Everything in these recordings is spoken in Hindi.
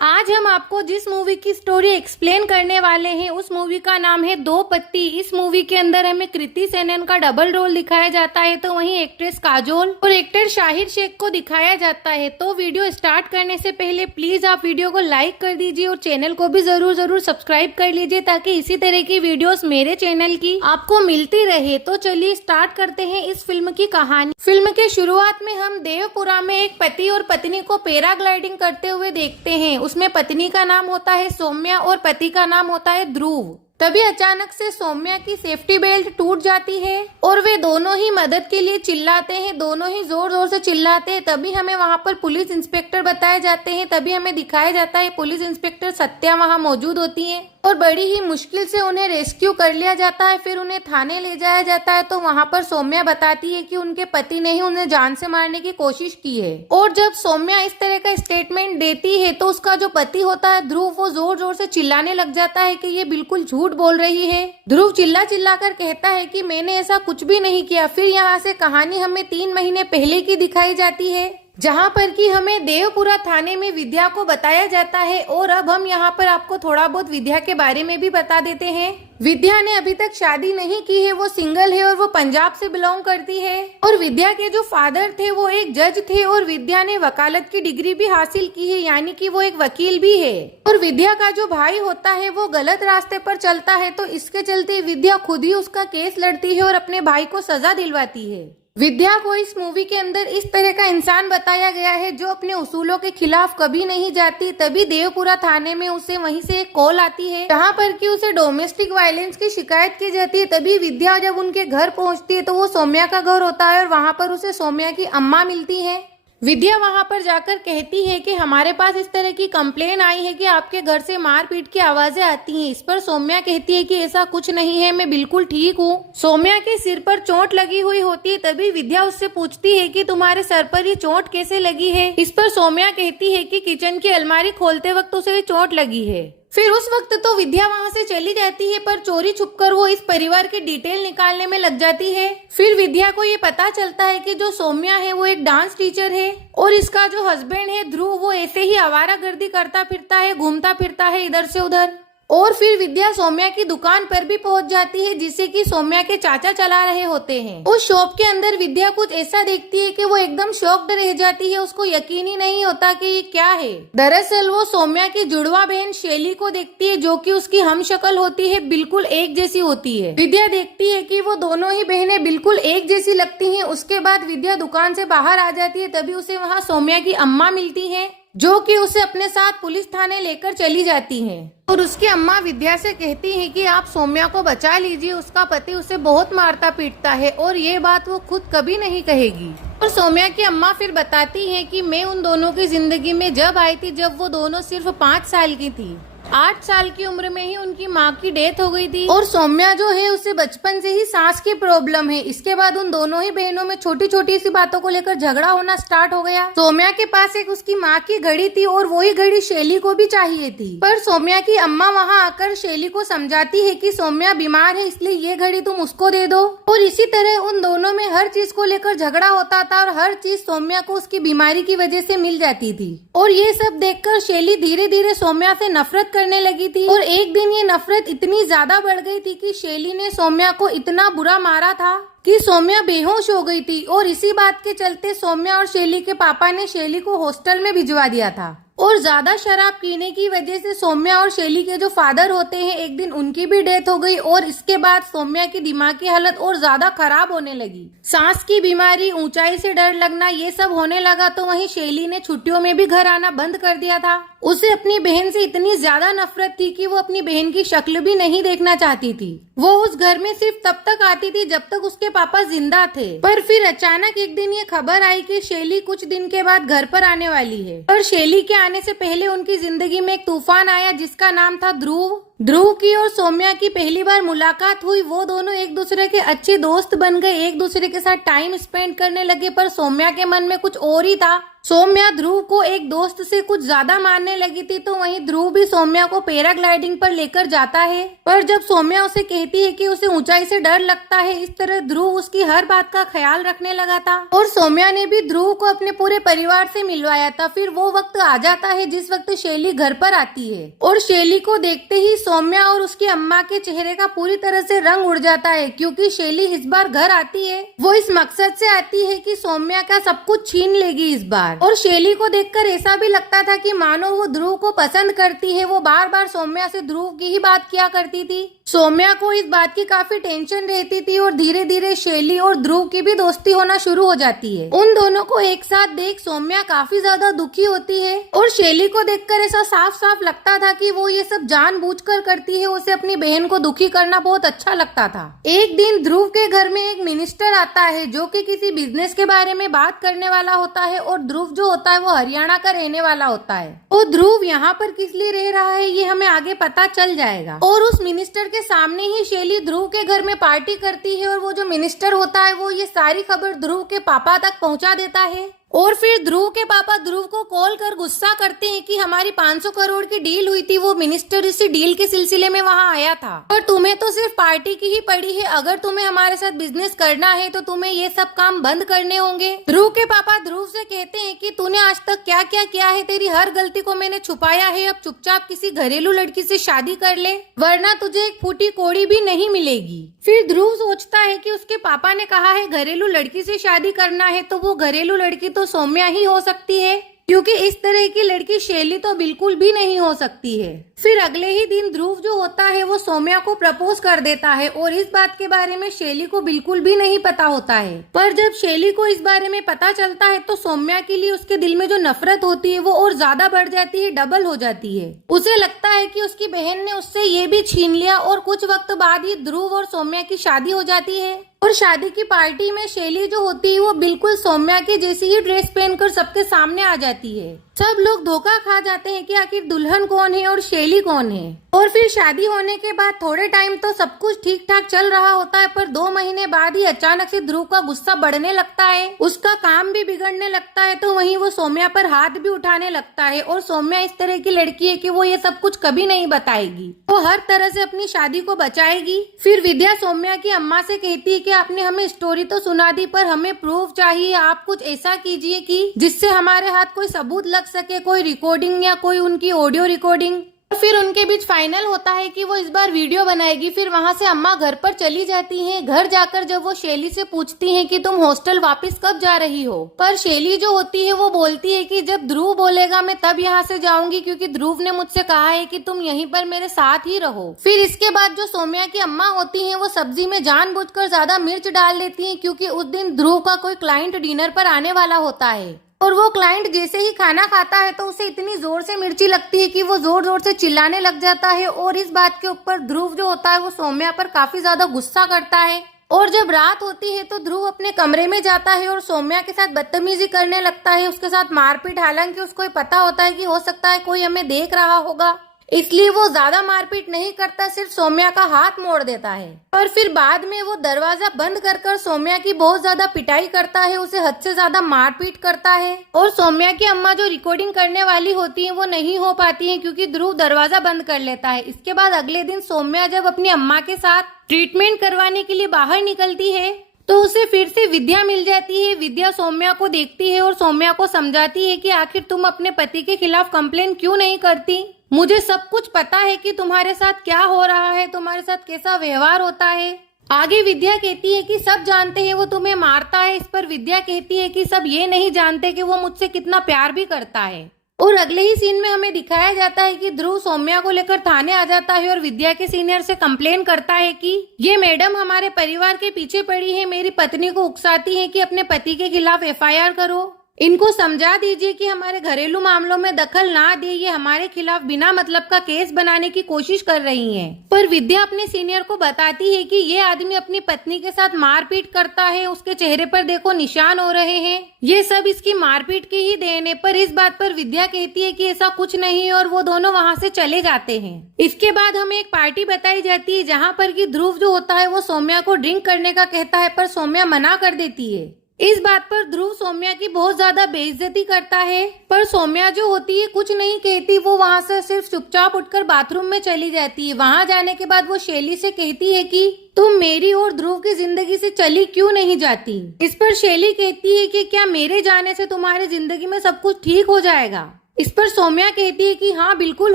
आज हम आपको जिस मूवी की स्टोरी एक्सप्लेन करने वाले हैं उस मूवी का नाम है दो पत्ती। इस मूवी के अंदर हमें कृति सेनन का डबल रोल दिखाया जाता है, तो वहीं एक्ट्रेस काजोल और एक्टर शाहिर शेख को दिखाया जाता है। तो वीडियो स्टार्ट करने से पहले प्लीज आप वीडियो को लाइक कर दीजिए और चैनल को भी जरूर सब्सक्राइब कर लीजिए ताकि इसी तरह की वीडियोस मेरे चैनल की आपको मिलती रहे। तो चलिए स्टार्ट करते हैं इस फिल्म की कहानी। फिल्म के शुरुआत में हम देवपुरा में एक पति और पत्नी को पैराग्लाइडिंग करते हुए देखते हैं। उसमें पत्नी का नाम होता है सौम्या और पति का नाम होता है ध्रुव। तभी अचानक से सौम्या की सेफ्टी बेल्ट टूट जाती है और वे दोनों ही मदद के लिए चिल्लाते हैं, दोनों ही जोर से चिल्लाते हैं। तभी हमें वहाँ पर पुलिस इंस्पेक्टर बताए जाते हैं। तभी हमें दिखाया जाता है पुलिस इंस्पेक्टर सत्या वहाँ मौजूद होती है और बड़ी ही मुश्किल से उन्हें रेस्क्यू कर लिया जाता है। फिर उन्हें थाने ले जाया जाता है। तो वहाँ पर सौम्या बताती है कि उनके पति ने ही उन्हें जान से मारने की कोशिश की है। और जब सौम्या इस तरह का स्टेटमेंट देती है तो उसका जो पति होता है ध्रुव, वो जोर से चिल्लाने लग जाता है कि ये बिल्कुल झूठ बोल रही है। ध्रुव चिल्ला कर कहता है कि मैंने ऐसा कुछ भी नहीं किया। फिर यहाँ से कहानी हमें 3 महीने पहले की दिखाई जाती है, जहाँ पर कि हमें देवपुरा थाने में विद्या को बताया जाता है। और अब हम यहाँ पर आपको थोड़ा बहुत विद्या के बारे में भी बता देते हैं। विद्या ने अभी तक शादी नहीं की है, वो सिंगल है और वो पंजाब से बिलोंग करती है। और विद्या के जो फादर थे वो एक जज थे और विद्या ने वकालत की डिग्री भी हासिल की है, यानी कि वो एक वकील भी है। और विद्या का जो भाई होता है वो गलत रास्ते पर चलता है, तो इसके चलते विद्या खुद ही उसका केस लड़ती है और अपने भाई को सजा दिलवाती है। विद्या को इस मूवी के अंदर इस तरह का इंसान बताया गया है जो अपने उसूलों के खिलाफ कभी नहीं जाती। तभी देवपुरा थाने में उसे वहीं से एक कॉल आती है जहाँ पर कि उसे डोमेस्टिक वायलेंस की शिकायत की जाती है। तभी विद्या जब उनके घर पहुँचती है तो वो सौम्या का घर होता है और वहाँ पर उसे सौम्या की अम्मा मिलती है। विद्या वहां पर जाकर कहती है कि हमारे पास इस तरह की कंप्लेन आई है कि आपके घर से मारपीट की आवाजें आती हैं। इस पर सौम्या कहती है कि ऐसा कुछ नहीं है, मैं बिल्कुल ठीक हूँ। सौम्या के सिर पर चोट लगी हुई होती है। तभी विद्या उससे पूछती है कि तुम्हारे सर पर ये चोट कैसे लगी है। इस पर सौम्या कहती है कि किचन की अलमारी खोलते वक्त उसे चोट लगी है। फिर उस वक्त तो विद्या वहां से चली जाती है, पर चोरी छुपकर वो इस परिवार की डिटेल निकालने में लग जाती है। फिर विद्या को ये पता चलता है कि जो सौम्या है वो एक डांस टीचर है और इसका जो हस्बैंड है ध्रुव, वो ऐसे ही आवारागर्दी करता फिरता है, घूमता फिरता है इधर से उधर। और फिर विद्या सौम्या की दुकान पर भी पहुंच जाती है जिसे कि सौम्या के चाचा चला रहे होते हैं। उस शॉप के अंदर विद्या कुछ ऐसा देखती है कि वो एकदम शॉक्ड रह जाती है। उसको यकीन ही नहीं होता कि ये क्या है। दरअसल वो सौम्या की जुड़वा बहन शैली को देखती है जो कि उसकी हमशक्ल होती है, बिल्कुल एक जैसी होती है। विद्या देखती है कि वो दोनों ही बहनें बिल्कुल एक जैसी लगती हैं। उसके बाद विद्या दुकान से बाहर आ जाती है। तभी उसे वहाँ सौम्या की अम्मा मिलती है जो कि उसे अपने साथ पुलिस थाने लेकर चली जाती हैं। और उसकी अम्मा विद्या से कहती है कि आप सौम्या को बचा लीजिए, उसका पति उसे बहुत मारता पीटता है और ये बात वो खुद कभी नहीं कहेगी। और सौम्या की अम्मा फिर बताती है कि मैं उन दोनों की जिंदगी में जब आई थी जब वो दोनों सिर्फ 5 साल की थी। 8 साल की उम्र में ही उनकी माँ की डेथ हो गई थी और सौम्या जो है उसे बचपन से ही सांस की प्रॉब्लम है। इसके बाद उन दोनों ही बहनों में छोटी छोटी सी बातों को लेकर झगड़ा होना स्टार्ट हो गया। सौम्या के पास एक उसकी माँ की घड़ी थी और वही घड़ी शैली को भी चाहिए थी, पर सौम्या की अम्मा वहाँ आकर शैली को समझाती है कि सौम्या बीमार है इसलिए ये घड़ी तुम उसको दे दो। और इसी तरह उन दोनों में हर चीज को लेकर झगड़ा होता था और हर चीज सौम्या को उसकी बीमारी की वजह से मिल जाती थी। और ये सब देखकर शैली धीरे धीरे सौम्या से नफरत करने लगी थी। और एक दिन ये नफरत इतनी ज्यादा बढ़ गई थी कि शैली ने सौम्या को इतना बुरा मारा था कि सौम्या बेहोश हो गई थी। और इसी बात के चलते सौम्या और शैली के पापा ने शैली को हॉस्टल में भिजवा दिया था। और ज्यादा शराब पीने की वजह से सौम्या और शैली के जो फादर होते हैं एक दिन उनकी भी डेथ हो गई। और इसके बाद सौम्या की दिमागी हालत और ज्यादा खराब होने लगी, सांस की बीमारी, ऊंचाई से डर लगना, ये सब होने लगा। तो वहीं शैली ने छुट्टियों में भी घर आना बंद कर दिया था। उसे अपनी बहन से इतनी ज्यादा नफरत थी कि वो अपनी बहन की शक्ल भी नहीं देखना चाहती थी। वो उस घर में सिर्फ तब तक आती थी जब तक उसके पापा जिंदा थे। पर फिर अचानक एक दिन ये खबर आई कि शैली कुछ दिन के बाद घर पर आने वाली है। पर शैली के आने से पहले उनकी जिंदगी में एक तूफान आया जिसका नाम था ध्रुव। ध्रुव की और सौम्या की पहली बार मुलाकात हुई। वो दोनों एक दूसरे के अच्छे दोस्त बन गए, एक दूसरे के साथ टाइम स्पेंड करने लगे। पर सौम्या के मन में कुछ और ही था। सौम्या ध्रुव को एक दोस्त से कुछ ज्यादा मानने लगी थी, तो वहीं ध्रुव भी सौम्या को पैराग्लाइडिंग पर लेकर जाता है। पर जब सौम्या उसे कहती है कि उसे ऊंचाई से डर लगता है, इस तरह ध्रुव उसकी हर बात का ख्याल रखने लगा था। और सौम्या ने भी ध्रुव को अपने पूरे परिवार से मिलवाया था। फिर वो वक्त आ जाता है जिस वक्त शैली घर पर आती है, और शैली को देखते ही सौम्या और उसकी अम्मा के चेहरे का पूरी तरह से रंग उड़ जाता है, क्योंकि शैली इस बार घर आती है वो इस मकसद से आती है कि सौम्या का सब कुछ छीन लेगी इस बार। और शैली को देखकर ऐसा भी लगता था कि मानो वो ध्रुव को पसंद करती है। वो बार बार सौम्या से ध्रुव की ही बात किया करती थी। सौम्या को इस बात की काफी टेंशन रहती थी, और धीरे धीरे शैली और ध्रुव की भी दोस्ती होना शुरू हो जाती है। उन दोनों को एक साथ देख सौम्या काफी ज्यादा दुखी होती है, और शैली को देखकर ऐसा साफ साफ लगता था कि वो ये सब जानबूझकर करती है। उसे अपनी बहन को दुखी करना बहुत अच्छा लगता था। एक दिन ध्रुव के घर में एक मिनिस्टर आता है जो कि किसी बिजनेस के बारे में बात करने वाला होता है, और ध्रुव जो होता है वो हरियाणा का रहने वाला होता है। और ध्रुव यहाँ पर किस लिए रह रहा है ये हमें आगे पता चल जाएगा। और उस मिनिस्टर के सामने ही शैली ध्रुव के घर में पार्टी करती है, और वो जो मिनिस्टर होता है वो ये सारी खबर ध्रुव के पापा तक पहुंचा देता है। और फिर ध्रुव के पापा ध्रुव को कॉल कर गुस्सा करते हैं कि हमारी 500 करोड़ की डील हुई थी, वो मिनिस्टर इसी डील के सिलसिले में वहाँ आया था, पर तुम्हें तो सिर्फ पार्टी की ही पड़ी है। अगर तुम्हें हमारे साथ बिजनेस करना है तो तुम्हें ये सब काम बंद करने होंगे। ध्रुव के पापा ध्रुव से कहते हैं कि तूने आज तक क्या क्या किया है, तेरी हर गलती को मैंने छुपाया है। अब चुपचाप किसी घरेलू लड़की से शादी कर ले, वरना तुझे एक फूटी कोड़ी भी नहीं मिलेगी। फिर ध्रुव सोचता है कि उसके पापा ने कहा है घरेलू लड़की से शादी करना है, तो वो घरेलू लड़की तो सौम्या ही हो सकती है, क्योंकि इस तरह की लड़की शैली तो बिल्कुल भी नहीं हो सकती है। फिर अगले ही दिन ध्रुव जो होता है वो सौम्या को प्रपोज कर देता है, और इस बात के बारे में शैली को बिल्कुल भी नहीं पता होता है। पर जब शैली को इस बारे में पता चलता है तो सौम्या के लिए उसके दिल में जो नफरत होती है वो और ज्यादा बढ़ जाती है, डबल हो जाती है। उसे लगता है कि उसकी बहन ने उससे ये भी छीन लिया, और कुछ वक्त बाद ही ध्रुव और सौम्या की शादी हो जाती है। और शादी की पार्टी में शैली जो होती है वो बिल्कुल सौम्या की जैसी ही ड्रेस पहनकर सबके सामने आ जाती है। सब लोग धोखा खा जाते हैं कि आखिर दुल्हन कौन है और शैली कौन है। और फिर शादी होने के बाद थोड़े टाइम तो सब कुछ ठीक ठाक चल रहा होता है, पर 2 महीने बाद ही अचानक से ध्रुव का गुस्सा बढ़ने लगता है, उसका काम भी बिगड़ने लगता है। तो वहीं वो सौम्या पर हाथ भी उठाने लगता है, और सौम्या इस तरह की लड़की है कि वो ये सब कुछ कभी नहीं बताएगी, वो हर तरह से अपनी शादी को बचाएगी। फिर विद्या सौम्या की अम्मा से कहती है कि आपने हमें स्टोरी तो सुना दी, पर हमें प्रूफ चाहिए। आप कुछ ऐसा कीजिए कि जिससे हमारे हाथ कोई सबूत लग सके, कोई रिकॉर्डिंग या कोई उनकी ऑडियो रिकॉर्डिंग। फिर उनके बीच फाइनल होता है कि वो इस बार वीडियो बनाएगी। फिर वहाँ से अम्मा घर पर चली जाती हैं। घर जाकर जब वो शैली से पूछती हैं कि तुम हॉस्टल वापस कब जा रही हो, पर शैली जो होती है वो बोलती है कि जब ध्रुव बोलेगा मैं तब यहाँ से जाऊंगी, क्योंकि ध्रुव ने मुझसे कहा है कि तुम यहीं पर मेरे साथ ही रहो। फिर इसके बाद जो सौम्या की अम्मा होती है वो सब्जी में जानबूझकर ज्यादा मिर्च डाल देती है, क्योंकि उस दिन ध्रुव का कोई क्लाइंट डिनर पर आने वाला होता है। और वो क्लाइंट जैसे ही खाना खाता है तो उसे इतनी जोर से मिर्ची लगती है कि वो जोर जोर से चिल्लाने लग जाता है। और इस बात के ऊपर ध्रुव जो होता है वो सौम्या पर काफी ज्यादा गुस्सा करता है। और जब रात होती है तो ध्रुव अपने कमरे में जाता है और सौम्या के साथ बदतमीजी करने लगता है, उसके साथ मारपीट। हालांकि उसको पता होता है कि हो सकता है कोई हमें देख रहा होगा, इसलिए वो ज्यादा मारपीट नहीं करता, सिर्फ सौम्या का हाथ मोड़ देता है। और फिर बाद में वो दरवाजा बंद कर सौम्या की बहुत ज्यादा पिटाई करता है, उसे हद से ज्यादा मारपीट करता है। और सौम्या की अम्मा जो रिकॉर्डिंग करने वाली होती है वो नहीं हो पाती है, क्योंकि ध्रुव दरवाजा बंद कर लेता है। इसके बाद अगले दिन सौम्या जब अपनी अम्मा के साथ ट्रीटमेंट करवाने के लिए बाहर निकलती है तो उसे फिर से विद्या मिल जाती है। विद्या सौम्या को देखती है और सौम्या को समझाती है कि आखिर तुम अपने पति के खिलाफ कंप्लेन क्यों नहीं करती। मुझे सब कुछ पता है कि तुम्हारे साथ क्या हो रहा है, तुम्हारे साथ कैसा व्यवहार होता है। आगे विद्या कहती है कि सब जानते हैं वो तुम्हें मारता है। इस पर विद्या कहती है कि सब ये नहीं जानते कि वो मुझसे कितना प्यार भी करता है। और अगले ही सीन में हमें दिखाया जाता है कि ध्रुव सौम्या को लेकर थाने आ जाता है और विद्या के सीनियर से कंप्लेन करता है कि ये मैडम हमारे परिवार के पीछे पड़ी है, मेरी पत्नी को उकसाती है कि अपने पति के खिलाफ FIR करो, इनको समझा दीजिए कि हमारे घरेलू मामलों में दखल ना दे, ये हमारे खिलाफ बिना मतलब का केस बनाने की कोशिश कर रही हैं। पर विद्या अपने सीनियर को बताती है कि ये आदमी अपनी पत्नी के साथ मारपीट करता है, उसके चेहरे पर देखो निशान हो रहे हैं, ये सब इसकी मारपीट की ही देन है। पर इस बात पर विद्या कहती है कि ऐसा कुछ नहीं है और वो दोनों वहाँ से चले जाते हैं। इसके बाद हमें एक पार्टी बताई जाती है जहाँ पर कि ध्रुव जो होता है वो सौम्या को ड्रिंक करने का कहता है, पर सौम्या मना कर देती है। इस बात पर ध्रुव सौम्या की बहुत ज्यादा बेइज्जती करता है, पर सौम्या जो होती है कुछ नहीं कहती। वो वहाँ से सिर्फ चुपचाप उठकर बाथरूम में चली जाती है। वहाँ जाने के बाद वो शैली से कहती है कि तुम मेरी और ध्रुव की जिंदगी से चली क्यों नहीं जाती। इस पर शैली कहती है कि क्या मेरे जाने से तुम्हारी जिंदगी में सब कुछ ठीक हो जाएगा। इस पर सौम्या कहती है कि हाँ बिल्कुल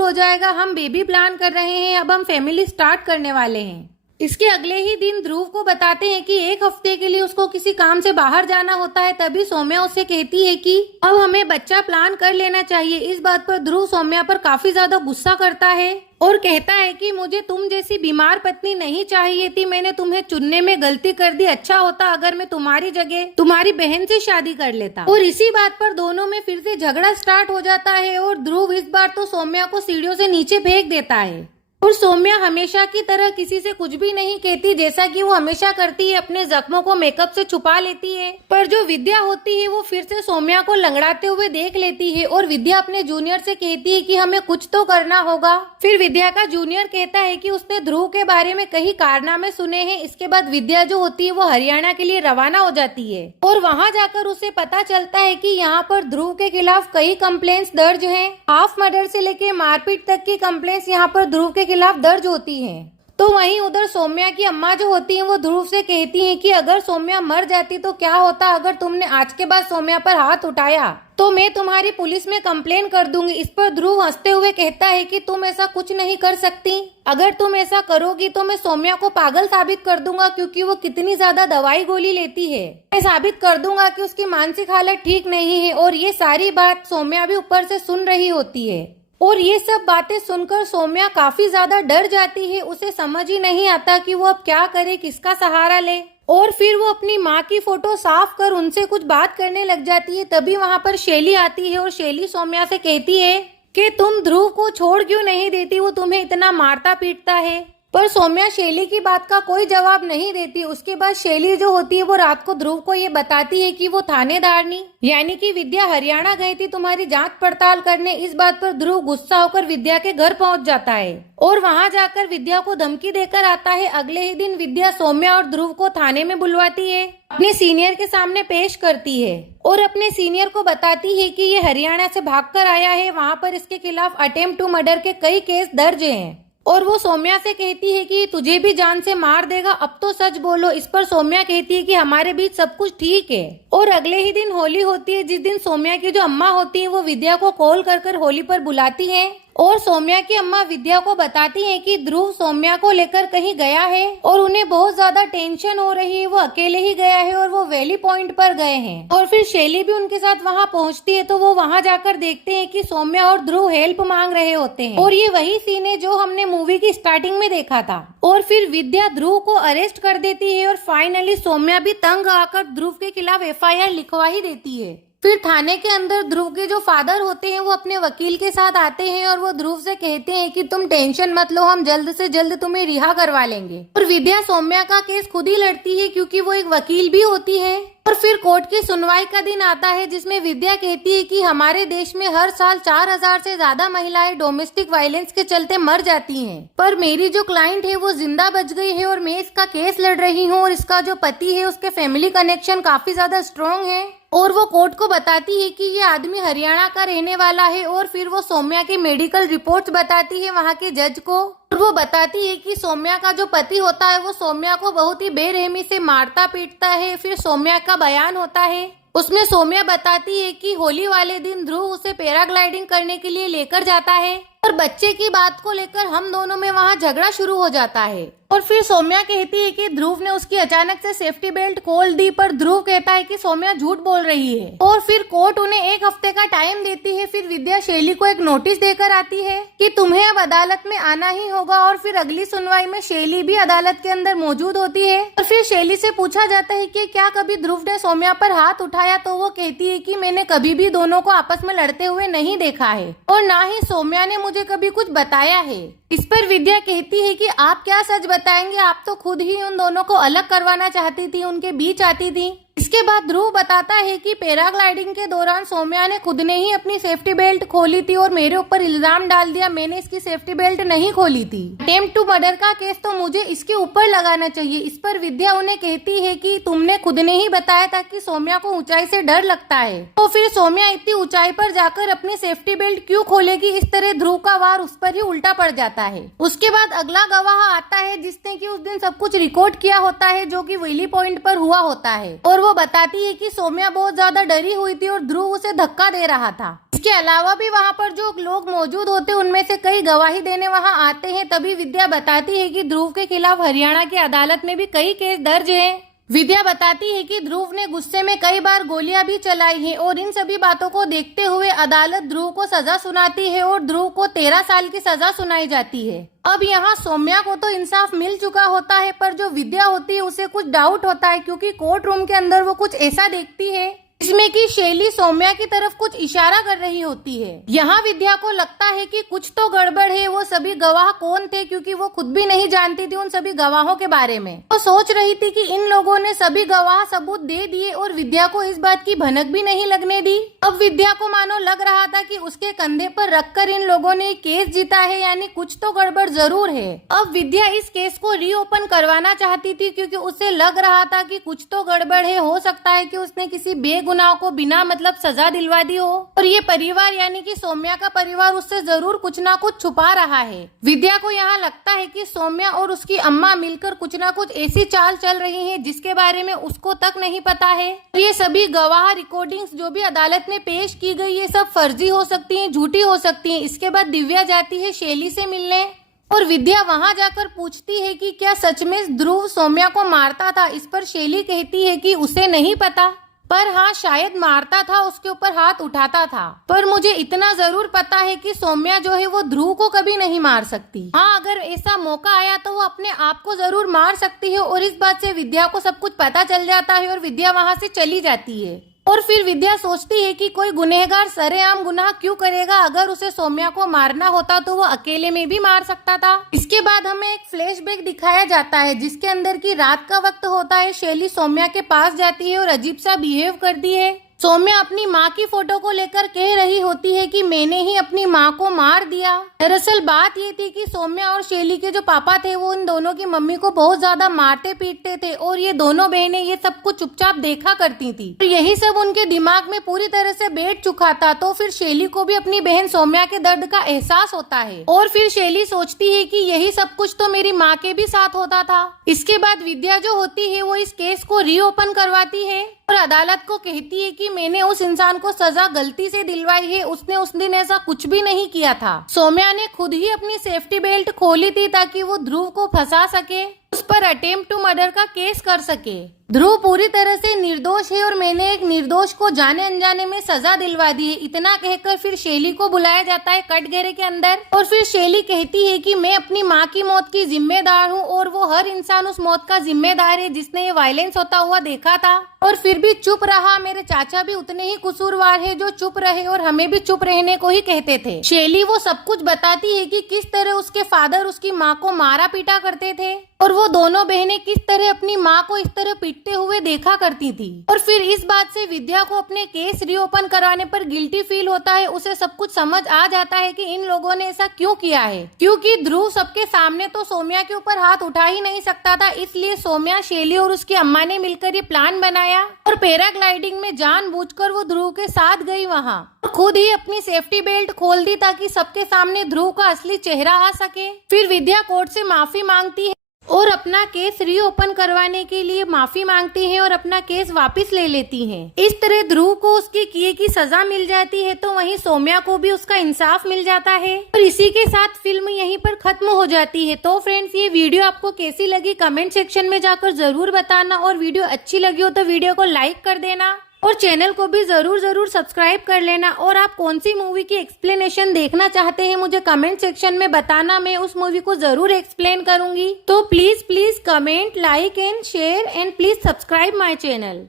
हो जाएगा, हम बेबी प्लान कर रहे हैं, अब हम फैमिली स्टार्ट करने वाले हैं। इसके अगले ही दिन ध्रुव को बताते हैं कि एक हफ्ते के लिए उसको किसी काम से बाहर जाना होता है। तभी सौम्या उससे कहती है कि अब हमें बच्चा प्लान कर लेना चाहिए। इस बात पर ध्रुव सौम्या पर काफी ज्यादा गुस्सा करता है और कहता है कि मुझे तुम जैसी बीमार पत्नी नहीं चाहिए थी, मैंने तुम्हें चुनने में गलती कर दी। अच्छा होता अगर मैं तुम्हारी जगह तुम्हारी बहन से शादी कर लेता। और इसी बात पर दोनों में फिर से झगड़ा स्टार्ट हो जाता है और ध्रुव इस बार तो सौम्या को सीढ़ियों से नीचे फेंक देता है। और सौम्या हमेशा की तरह किसी से कुछ भी नहीं कहती, जैसा कि वो हमेशा करती है, अपने जख्मों को मेकअप से छुपा लेती है। पर जो विद्या होती है वो फिर से सौम्या को लंगड़ाते हुए देख लेती है और विद्या अपने जूनियर से कहती है कि हमें कुछ तो करना होगा। फिर विद्या का जूनियर कहता है कि उसने ध्रुव के बारे में कई कारनामे सुने हैं। इसके बाद विद्या जो होती है वो हरियाणा के लिए रवाना हो जाती है और वहाँ जाकर उसे पता चलता है कि यहाँ पर ध्रुव के खिलाफ कई कंप्लेंट्स दर्ज हैं। हाफ मर्डर से लेके मारपीट तक की कंप्लेंट्स यहाँ पर ध्रुव के खिलाफ दर्ज होती हैं। तो वहीं उधर सौम्या की अम्मा जो होती हैं वो ध्रुव से कहती हैं कि अगर सौम्या मर जाती तो क्या होता, अगर तुमने आज के बाद सौम्या पर हाथ उठाया तो मैं तुम्हारी पुलिस में कंप्लेन कर दूंगी। इस पर ध्रुव हंसते हुए कहता है कि तुम ऐसा कुछ नहीं कर सकती, अगर तुम ऐसा करोगी तो मैं सौम्या को पागल साबित कर दूंगा, क्योंकि वो कितनी ज्यादा दवाई गोली लेती है। मैं साबित कर दूंगा कि उसकी मानसिक हालत ठीक नहीं है। और ये सारी बात सौम्या भी ऊपर से सुन रही होती है और ये सब बातें सुनकर सौम्या काफी ज्यादा डर जाती है। उसे समझ ही नहीं आता कि वो अब क्या करे, किसका सहारा ले। और फिर वो अपनी माँ की फोटो साफ कर उनसे कुछ बात करने लग जाती है। तभी वहाँ पर शैली आती है और शैली सौम्या से कहती है कि तुम ध्रुव को छोड़ क्यों नहीं देती, वो तुम्हें इतना मारता पीटता है। पर सौम्या शैली की बात का कोई जवाब नहीं देती। उसके बाद शैली जो होती है वो रात को ध्रुव को ये बताती है कि वो थानेदारनी यानी कि विद्या हरियाणा गई थी तुम्हारी जांच पड़ताल करने। इस बात पर ध्रुव गुस्सा होकर विद्या के घर पहुंच जाता है और वहां जाकर विद्या को धमकी देकर आता है। अगले ही दिन विद्या सौम्या और ध्रुव को थाने में बुलवाती है, अपने सीनियर के सामने पेश करती है और अपने सीनियर को बताती है कि ये हरियाणा से भागकर आया है, वहाँ पर इसके खिलाफ अटेम्प्ट टू मर्डर के कई केस दर्ज हैं। और वो सौम्या से कहती है कि तुझे भी जान से मार देगा, अब तो सच बोलो। इस पर सौम्या कहती है कि हमारे बीच सब कुछ ठीक है। और अगले ही दिन होली होती है, जिस दिन सौम्या की जो अम्मा होती है वो विद्या को कॉल कर होली पर बुलाती है और सौम्या की अम्मा विद्या को बताती है कि ध्रुव सौम्या को लेकर कहीं गया है और उन्हें बहुत ज्यादा टेंशन हो रही है। वो अकेले ही गया है और वो वैली पॉइंट पर गए हैं। और फिर शैली भी उनके साथ वहाँ पहुँचती है तो वो वहाँ जाकर देखते हैं कि सौम्या और ध्रुव हेल्प मांग रहे होते हैं। और ये वही सीन है जो हमने मूवी की स्टार्टिंग में देखा था। और फिर विद्या ध्रुव को अरेस्ट कर देती है और फाइनली सौम्या भी तंग आकर ध्रुव के खिलाफ FIR लिखवा ही देती है। फिर थाने के अंदर ध्रुव के जो फादर होते हैं वो अपने वकील के साथ आते हैं और वो ध्रुव से कहते हैं कि तुम टेंशन मत लो, हम जल्द से जल्द तुम्हें रिहा करवा लेंगे। और विद्या सौम्या का केस खुद ही लड़ती है क्योंकि वो एक वकील भी होती है। और फिर कोर्ट की सुनवाई का दिन आता है जिसमें विद्या कहती है कि हमारे देश में हर साल 4000 से ज्यादा महिलाएं डोमेस्टिक वायलेंस के चलते मर जाती हैं, पर मेरी जो क्लाइंट है वो जिंदा बच गई है और मैं इसका केस लड़ रही हूँ। और इसका जो पति है उसके फैमिली कनेक्शन काफी ज्यादा स्ट्रॉन्ग है। और वो कोर्ट को बताती है कि ये आदमी हरियाणा का रहने वाला है। और फिर वो सौम्या के मेडिकल रिपोर्ट्स बताती है वहाँ के जज को। और वो बताती है कि सौम्या का जो पति होता है वो सौम्या को बहुत ही बेरहमी से मारता पीटता है। फिर सौम्या का बयान होता है, उसमें सौम्या बताती है कि होली वाले दिन ध्रुव उसे पैराग्लाइडिंग करने के लिए लेकर जाता है और बच्चे की बात को लेकर हम दोनों में वहाँ झगड़ा शुरू हो जाता है। और फिर सौम्या कहती है कि ध्रुव ने उसकी अचानक से सेफ्टी बेल्ट खोल दी, पर ध्रुव कहता है कि सौम्या झूठ बोल रही है। और फिर कोर्ट उन्हें 1 हफ्ते का टाइम देती है। फिर विद्या शैली को एक नोटिस देकर आती है कि तुम्हें अब अदालत में आना ही होगा। और फिर अगली सुनवाई में शैली भी अदालत के अंदर मौजूद होती है। और फिर शैली से पूछा जाता है कि क्या कभी ध्रुव ने सौम्या पर हाथ उठाया, तो वो कहती है कि मैंने कभी भी दोनों को आपस में लड़ते हुए नहीं देखा है और ना ही सौम्या ने मुझे कभी कुछ बताया है। इस पर विद्या कहती है कि आप क्या सच बताएंगे, आप तो खुद ही उन दोनों को अलग करवाना चाहती थी, उनके बीच आती थी। इसके बाद ध्रुव बताता है कि पैराग्लाइडिंग के दौरान सौम्या ने खुद ने ही अपनी सेफ्टी बेल्ट खोली थी और मेरे ऊपर इल्जाम डाल दिया मैंने इसकी सेफ्टी बेल्ट नहीं खोली थी। अटेम्प्ट टू मर्डर का केस तो मुझे इसके ऊपर लगाना चाहिए। इस पर विद्या उन्हें कहती है कि तुमने खुद ने ही बताया था कि सौम्या को ऊंचाई से डर लगता है, तो फिर सौम्या इतनी ऊंचाई पर जाकर अपनी सेफ्टी बेल्ट क्यों खोलेगी। इस तरह ध्रुव का वार उस पर ही उल्टा पड़ जाता है। उसके बाद अगला गवाह आता है जिसने कि उस दिन सब कुछ रिकॉर्ड किया होता है जो कि वेली पॉइंट पर हुआ होता है, और वो बताती है कि सौम्या बहुत ज्यादा डरी हुई थी और ध्रुव उसे धक्का दे रहा था। इसके अलावा भी वहाँ पर जो लोग मौजूद होते उनमें से कई गवाही देने वहाँ आते हैं। तभी विद्या बताती है कि ध्रुव के खिलाफ हरियाणा की अदालत में भी कई केस दर्ज हैं। विद्या बताती है कि ध्रुव ने गुस्से में कई बार गोलियां भी चलाई हैं और इन सभी बातों को देखते हुए अदालत ध्रुव को सजा सुनाती है और ध्रुव को 13 साल की सजा सुनाई जाती है। अब यहाँ सौम्या को तो इंसाफ मिल चुका होता है, पर जो विद्या होती है उसे कुछ डाउट होता है क्योंकि कोर्ट रूम के अंदर वो कुछ ऐसा देखती है इसमें कि शैली सौम्या की तरफ कुछ इशारा कर रही होती है। यहाँ विद्या को लगता है कि कुछ तो गड़बड़ है। वो सभी गवाह कौन थे, क्योंकि वो खुद भी नहीं जानती थी उन सभी गवाहों के बारे में। वो सोच रही थी कि इन लोगों ने सभी गवाह सबूत दे दिए और विद्या को इस बात की भनक भी नहीं लगने दी। अब विद्या को मानो लग रहा था कि उसके कंधे पर रखकर इन लोगों ने केस जीता है, यानी कुछ तो गड़बड़ जरूर है। अब विद्या इस केस को रीओपन करवाना चाहती थी क्योंकि उसे लग रहा था कि कुछ तो गड़बड़ है। हो सकता है कि उसने किसी बेगुनाह को बिना मतलब सजा दिलवा दी हो और ये परिवार यानी कि सौम्या का परिवार उससे जरूर कुछ ना कुछ छुपा रहा है। विद्या को यहाँ लगता है कि सौम्या और उसकी अम्मा मिलकर कुछ ना कुछ ऐसी चाल चल रही है जिसके बारे में उसको तक नहीं पता है। ये सभी गवाह रिकॉर्डिंग्स जो भी अदालत में पेश की गई ये सब फर्जी हो सकती है, झूठी हो सकती है। इसके बाद दिव्या जाती है शैली से मिलने और विद्या वहां जाकर पूछती है कि क्या सच में ध्रुव सौम्या को मारता था। इस पर शैली कहती है कि उसे नहीं पता, पर हाँ शायद मारता था, उसके ऊपर हाथ उठाता था। पर मुझे इतना जरूर पता है कि सौम्या जो है वो ध्रुव को कभी नहीं मार सकती। हाँ अगर ऐसा मौका आया तो वो अपने आप को जरूर मार सकती है। और इस बात से विद्या को सब कुछ पता चल जाता है और विद्या वहाँ से चली जाती है। और फिर विद्या सोचती है कि कोई गुनहगार सरेआम गुनाह क्यों करेगा। अगर उसे सौम्या को मारना होता तो वो अकेले में भी मार सकता था। इसके बाद हमें एक फ्लैशबैक दिखाया जाता है जिसके अंदर की रात का वक्त होता है। शैली सौम्या के पास जाती है और अजीब सा बिहेव करती है। सौम्या अपनी माँ की फोटो को लेकर कह रही होती है कि मैंने ही अपनी माँ को मार दिया। दरअसल बात ये थी कि सौम्या और शैली के जो पापा थे वो इन दोनों की मम्मी को बहुत ज्यादा मारते पीटते थे और ये दोनों बहनें ये सब कुछ चुपचाप देखा करती थी। तो यही सब उनके दिमाग में पूरी तरह से बैठ चुका था। तो फिर शैली को भी अपनी बहन सौम्या के दर्द का एहसास होता है और फिर शैली सोचती है कि यही सब कुछ तो मेरी माँ के भी साथ होता था। इसके बाद विद्या जो होती है वो इस केस को रीओपन करवाती है और अदालत को कहती है कि मैंने उस इंसान को सजा गलती से दिलवाई है, उसने उस दिन ऐसा कुछ भी नहीं किया था। सौम्या ने खुद ही अपनी सेफ्टी बेल्ट खोली थी ताकि वो ध्रुव को फंसा सके, उस पर अटेम्प्ट टू मर्डर का केस कर सके। ध्रुव पूरी तरह से निर्दोष है और मैंने एक निर्दोष को जाने अनजाने में सजा दिलवा दी है। इतना कहकर फिर शैली को बुलाया जाता है कटघरे के अंदर और फिर शैली कहती है कि मैं अपनी माँ की मौत की जिम्मेदार हूँ और वो हर इंसान उस मौत का जिम्मेदार है जिसने ये वायलेंस होता हुआ देखा था और फिर भी चुप रहा। मेरे चाचा भी उतने ही कसूरवार है जो चुप रहे और हमें भी चुप रहने को ही कहते थे। शैली वो सब कुछ बताती है कि किस तरह उसके फादर उसकी माँ को मारा पीटा करते थे और वो दोनों बहनें किस तरह अपनी माँ को इस तरह पीटते हुए देखा करती थी। और फिर इस बात से विद्या को अपने केस रीओपन करवाने पर गिल्टी फील होता है। उसे सब कुछ समझ आ जाता है कि इन लोगों ने ऐसा क्यों किया है, क्योंकि ध्रुव सबके सामने तो सौम्या के ऊपर हाथ उठा ही नहीं सकता था। इसलिए सौम्या, शैली और उसकी अम्मा ने मिलकर ये प्लान बनाया और पैराग्लाइडिंग में जानबूझकर वो ध्रुव के साथ गई वहाँ और खुद ही अपनी सेफ्टी बेल्ट खोल दी ताकि सबके सामने ध्रुव का असली चेहरा आ सके। फिर विद्या कोर्ट से माफी मांगती है और अपना केस रीओपन करवाने के लिए माफी मांगती है और अपना केस वापस ले लेती हैं। इस तरह ध्रुव को उसके किए की सजा मिल जाती है तो वहीं सौम्या को भी उसका इंसाफ मिल जाता है और इसी के साथ फिल्म यहीं पर खत्म हो जाती है। तो फ्रेंड्स, ये वीडियो आपको कैसी लगी कमेंट सेक्शन में जाकर जरूर बताना और वीडियो अच्छी लगी हो तो वीडियो को लाइक कर देना और चैनल को भी जरूर सब्सक्राइब कर लेना। और आप कौन सी मूवी की एक्सप्लेनेशन देखना चाहते हैं मुझे कमेंट सेक्शन में बताना, मैं उस मूवी को जरूर एक्सप्लेन करूंगी। तो please comment, like and share and please subscribe my channel.